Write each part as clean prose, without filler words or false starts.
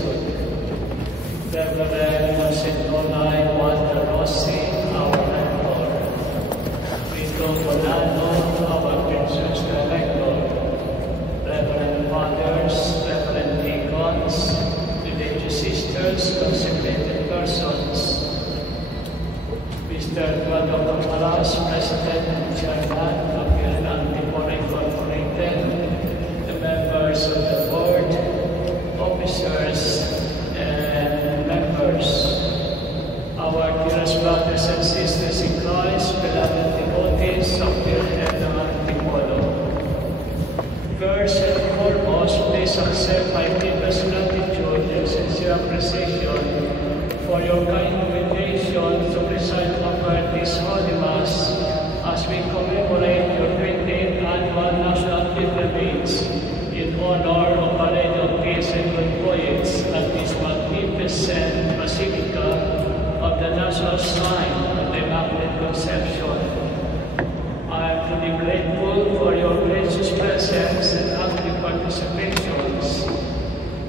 priesthood. Reverend Monsignor Walter Rossi, our rector. Vito Bonanno, our church director. Reverend Fathers, Reverend Deacons, religious sisters, consecrated persons. Mr. Eduardo Cormaras, President and Chairman of the Antipolo Incorporated, the members of the board, officers, and members, our dearest brothers and sisters in Christ, beloved devotees of the Head Antipolo. First and foremost, please accept my deepest gratitude and sincere appreciation for your kind invitation to preside over this Holy Mass as we commemorate your 20th annual national pilgrimage in honor of Our Lady of Peace and Good Voyage at this magnificent Basilica of the National Shrine of the Immaculate Conception. I am truly grateful for your gracious presence and active participations.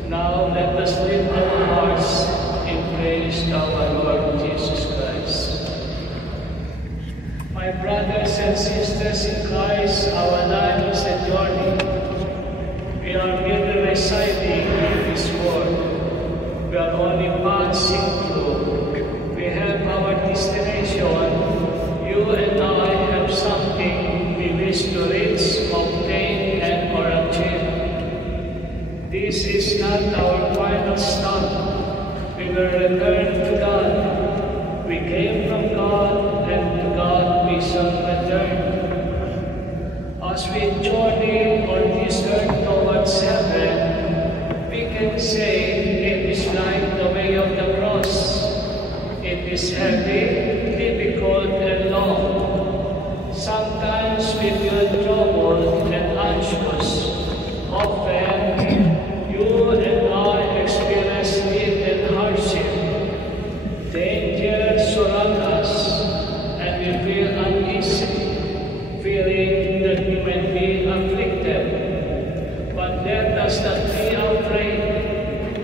Now let us lift our hearts in praise to our Lord Jesus Christ. My brothers and sisters in Christ, our life is a journey. We are merely residing in this world. We are only passing through. We have our destination. You and I have something we wish to reach, obtain, and or achieve. This is not our final stop. We will return to God. We came from God, and to God we shall return. As we journey on this earth towards heaven, we can say it is like the way of the cross. It is heavy, difficult, and long. Sometimes we feel troubled and anxious. Often, you and I experience need and hardship. Danger surrounds us, and we feel uneasy, feeling that we might be afflicted. But let us not be afraid.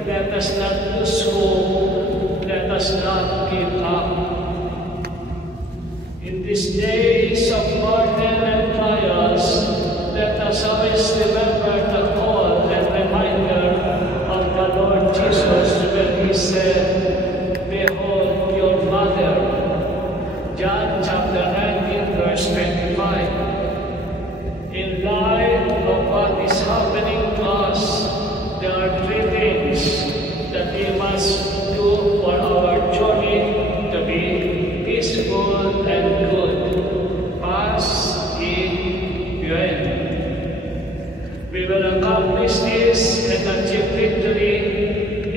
Let us not lose hope. Let us not give up. In these days of burden and trials, let us always remember the call and reminder of the Lord Jesus when He said, "Behold your mother." John chapter 19, verse 25. In light of what is happening to us, there are three things that we must do for our journey to be peaceful and good. Paz y bien. We will accomplish this and achieve victory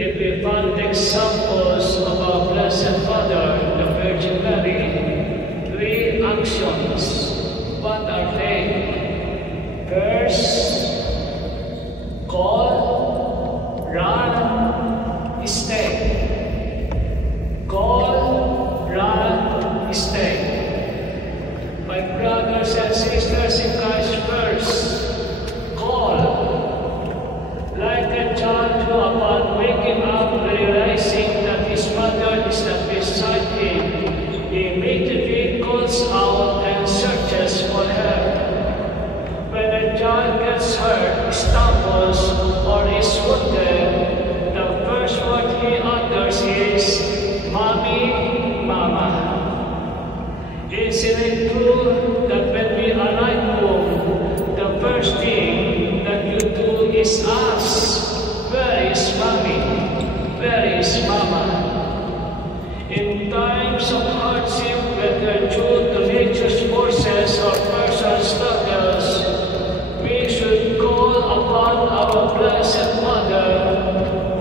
if we find examples of our Blessed Mother, the Virgin Mary. Three actions. What are they? First, call, run, stay. Call, run, stay. My brothers and sisters in Christ, first, call. Like a child who upon waking up realizing that his mother is not beside him, he immediately calls out and searches for her. When a child gets hurt, stumbles, or is wounded, the first word he utters is, "Mommy, Mama." Isn't it true that when we arrive home, the first thing that you do is ask, "Where is Mommy? Where is Mama?" In times of hardship, whether due to religious forces or personal struggles, we should call upon our Blessed Mother,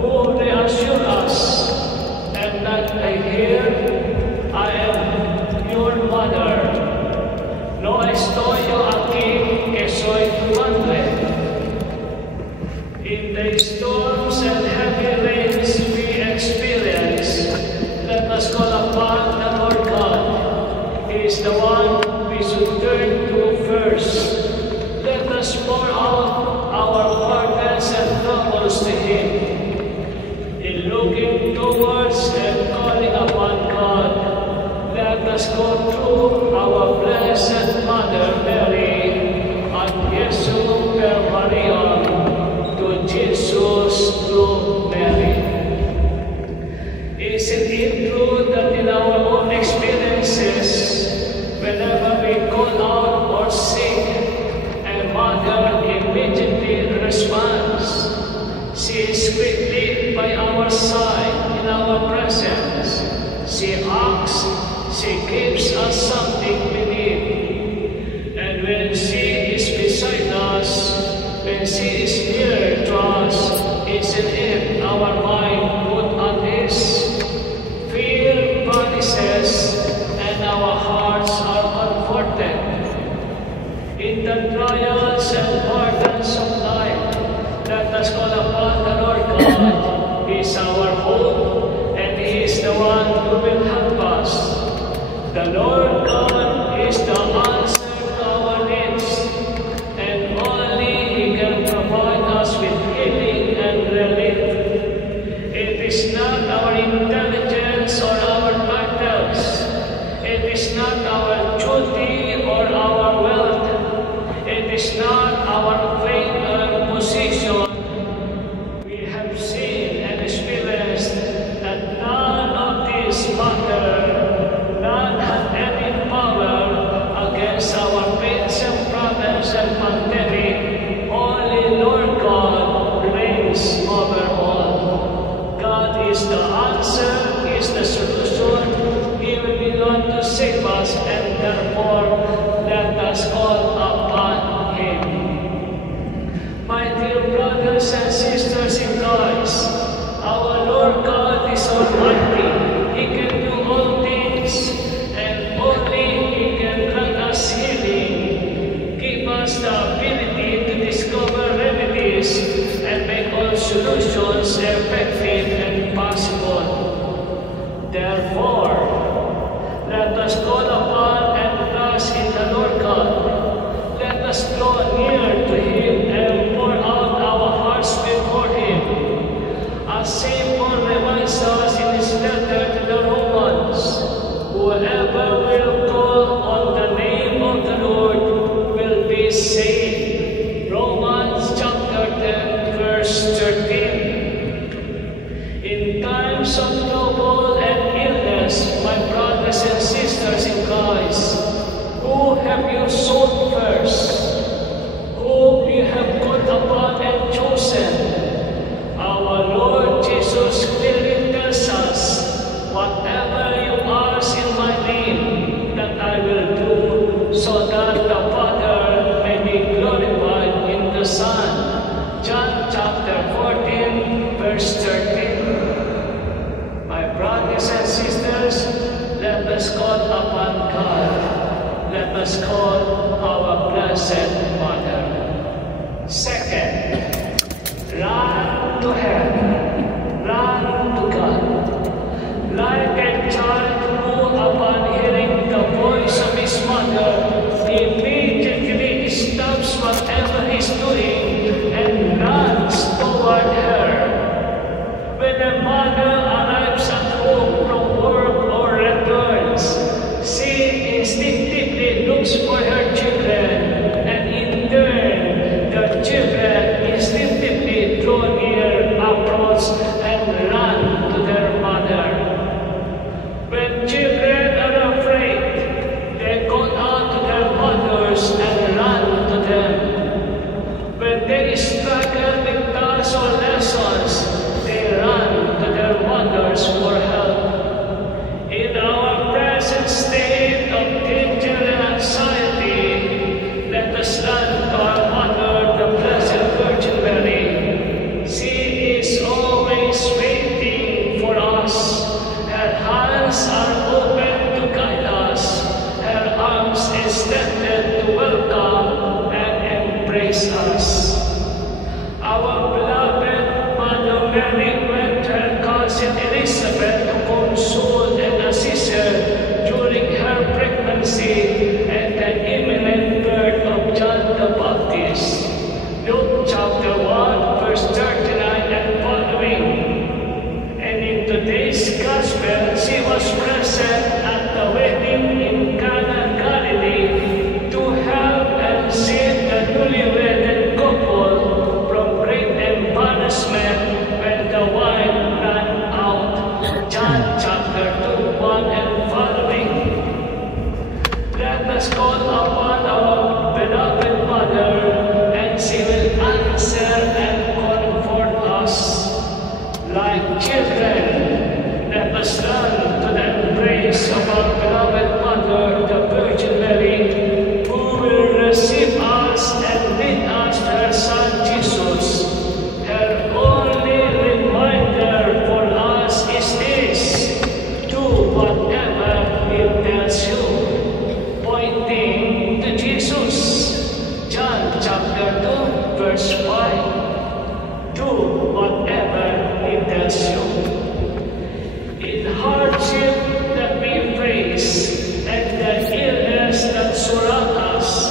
who reassures us, and that I hear, "I am your mother. No estoy yo aquí, que soy tu madre." In the storms and heavy rains we experience, let us call upon the Lord God. He is the one we should turn to first. Let us pour out our burdens and troubles to Him. looking towards and calling upon God, let us go through our Blessed Mother Mary and Jesus per Maria to Jesus through Mary. Isn't it true that in our own experiences, whenever we call out or sing, a mother immediately responds? She is quickly by our side in our presence. She acts, she gives us something we need. And when she is beside us, when she is near to us, isn't it our mind put at ease? Fear vanishes and our hearts are comforted. In the trials and burdens of life, let us call upon the Lord God. He is our hope, and He is the one who will help us. The Lord God is the answer to our needs, and only He can provide us with healing and relief. It is not our intelligence or our titles. It is not our duty or our wealth. It is not our fame or position. We have seen and experienced that none of these matter. None had any power against our pains and problems and pandemic. Only Lord God reigns over all. God is the answer, is the solution. He will be one to save us, and therefore let us call upon Him. My dear brothers and sisters in Christ, our Lord God is Almighty. He can do all things, and only He can grant us healing, give us the ability to discover remedies, and make all solutions effective and possible. Therefore, let us call upon and trust in the Lord God. Let us draw near to Him and pour out our hearts before Him. As St. Paul reminds us in his letter to the Romans, whoever will call on the name of the Lord will be saved. Romans chapter 10, verse 13. In times of trouble and illness, my brothers and sisters in Christ, who have you sought first? Whom you have called upon and chosen? Our Lord Jesus clearly tells us, whatever you ask in my name, that I will do, so that the Father may be glorified in the Son. John chapter 14, verse 13. My brothers and sisters, let us call upon God. Let us call our Blessed Mother. Second, run to heaven. Run to God. Like a child who, upon hearing the voice of his mother, immediately stops whatever he's doing and runs toward her. When a mother arrives at home from work or returns, she instinctively looks for her children, and in turn, the children instinctively draw near, approach, and run to their mother. When children are afraid, they call out to their mothers and run to them. When they struggle with tasks or lessons, they run to their mothers for help. In our present state of danger and anxiety, let us run to our Mother, the Blessed Virgin Mary. She is always waiting for us. Her hands are open to guide us. Her arms extended to welcome and embrace us. Our beloved Mother Mary went to her cousin Elizabeth to console and assist her during her pregnancy and the imminent birth of John the Baptist. Luke chapter 1, verse 39 and following. And today's gospel, she was present at the wedding in Cana, Galilee, to help and save the newly wedded couple from great embarrassment when the wine ran out. John chapter 2, 1 and following. Let us call upon our beloved Mother, and she will answer and comfort us. Like children, let us run to the embrace of our beloved Mother, the Virgin Mary, who will receive us and lead us to her Son Jesus. Her only reminder for us is this: do whatever He tells you, pointing to Jesus. John chapter 2, verse 5. Do whatever He tells you. In hardship that we face and the illness that surround us,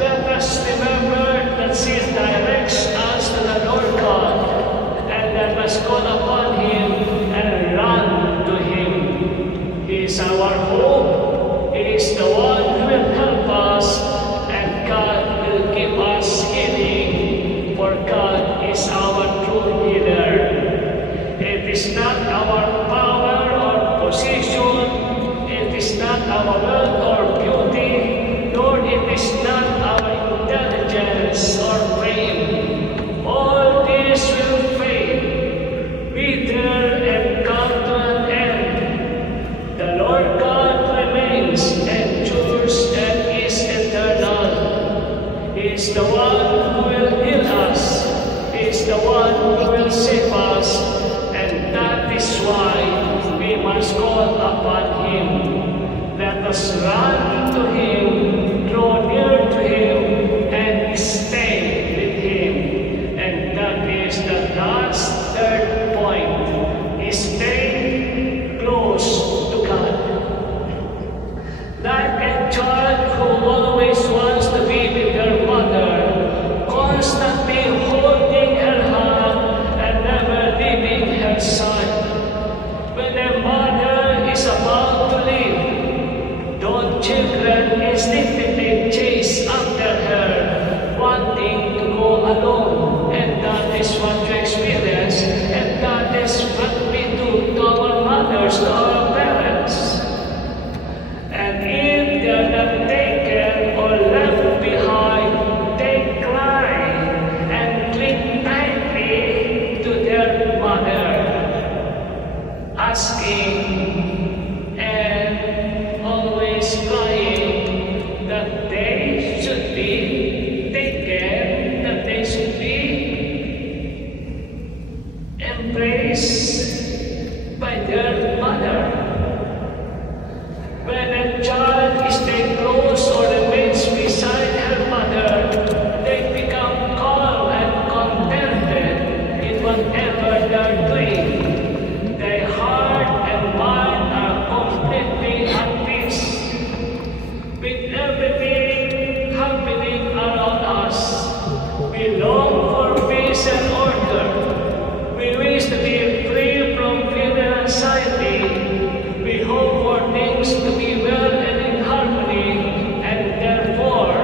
let us remember that she directs us to the Lord God, and let us call upon Him and run to Him. He is our hope. He is the one who will help us, and God will give us healing, for God is our true healer. It is not our power or position, it is not our wealth or beauty, nor it is not our intelligence or fame. All this will fade, wither, and come to an end. The Lord God remains, endures, and is eternal. He is the one who will heal us. He is the one who will save us. And that is why we must call upon Him. Let us run to Him, draw near to Him, and stay with Him. And that is the last third point: stay close to God. Like a child who always wants to be with her mother, constantly holding her hand and never leaving her side. When a mother is about to leave, those children instinctively chase after her, wanting to go alone. And that is what you experience, and that is what we do to our mothers, to our parents. And if they are not taken or left behind, they cry and cling tightly to their mother, asking and always crying that they should be taken, that they should be embraced by their mother. When a child stays close or remains beside her mother, they become calm and contented in whatever they are doing. Their heart and mind are completely at peace. With everything happening around us, we long for peace and order. We wish to be free from fear and anxiety. We hope for things to be well and in harmony, and therefore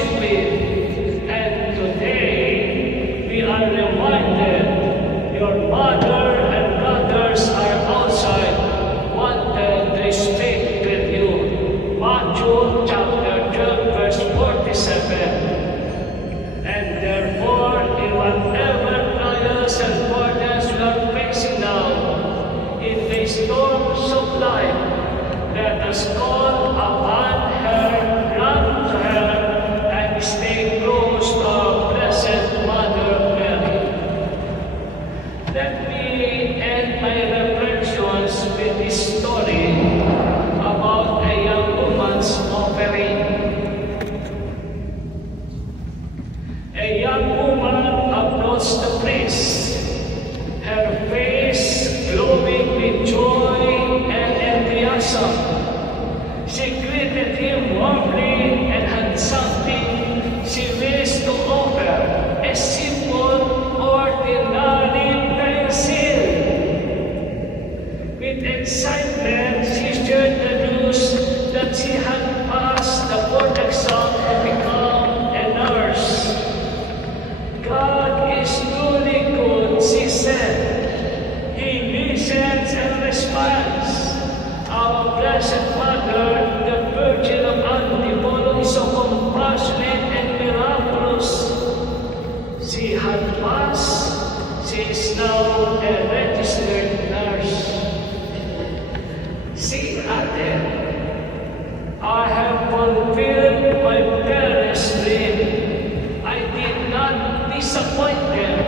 speak with. And today we are reminded your mother and brothers are outside, wanted to speak with you. Matthew chapter 12 verse 47. And therefore, in whatever trials and burdens you are facing now, in the storms of life, let us call upon her, run to her, and stay close to our Blessed Mother Mary. Let me end my reflections with this story about a young woman's offering. A young woman approached the priest, her face glowing with joy and enthusiasm. She greeted him warmly and had something she wished to offer, a simple, ordinary pencil. With excitement, she shared the news that she had passed the board exam to become a nurse. God is truly good, she said. He listens and responds. Our Blessed Mother, the Virgin of Antipolo, is so compassionate and miraculous. She had passed. She is now a registered nurse. She added, I have fulfilled my parents' dream. I did not disappoint them.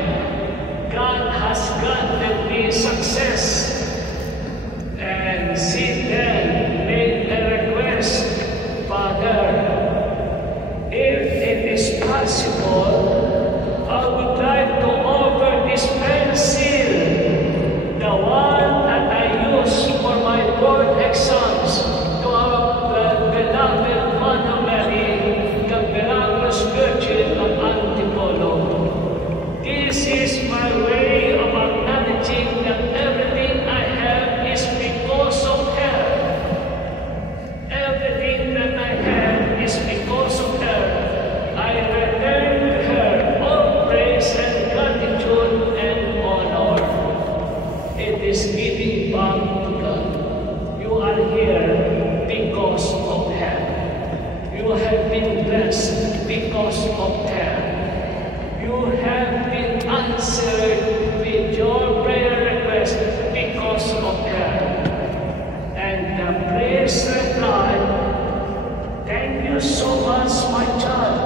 God has granted me success. And she then made a request, Father, if it is possible, I would like to offer this pencil, the one that I use for my board exams, to our beloved Mother Mary, the miraculous Virgin of Antipolo. This is my way of acknowledging that everything I have is because of her. Everything that I have is because of her. I return to her all praise and gratitude and honor. It is giving back to God. You are here because of her. You have been blessed because of her. You have been answered with your prayer request because of her. And the priest replied, thank you so much, my child.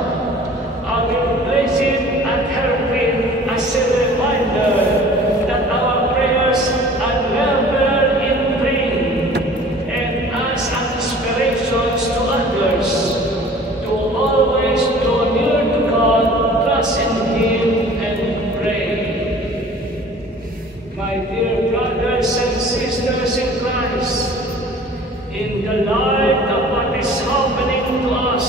I will place it at her feet as a reminder that our prayers are never in vain, and as an inspiration to others to always draw near to God, trust in Him, and pray. My dear brothers and sisters in Christ, in the light of what is happening to us,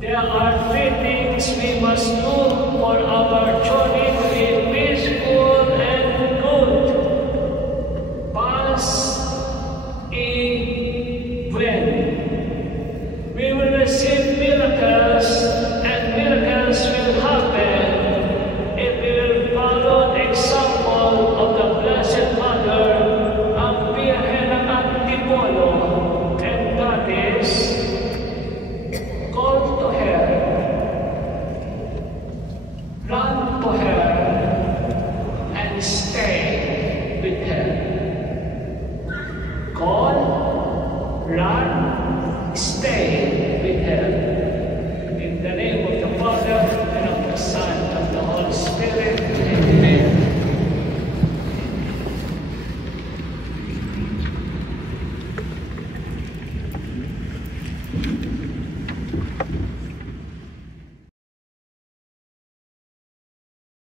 there are three things we must do for our journey to be peaceful and good. Past, in, when. We will receive miracles, and miracles will happen if we will follow the example of the Blessed Mother, ang Virgen ng Antipolo, and that is, call to her, run to her, and stay with her. Call, run, stay.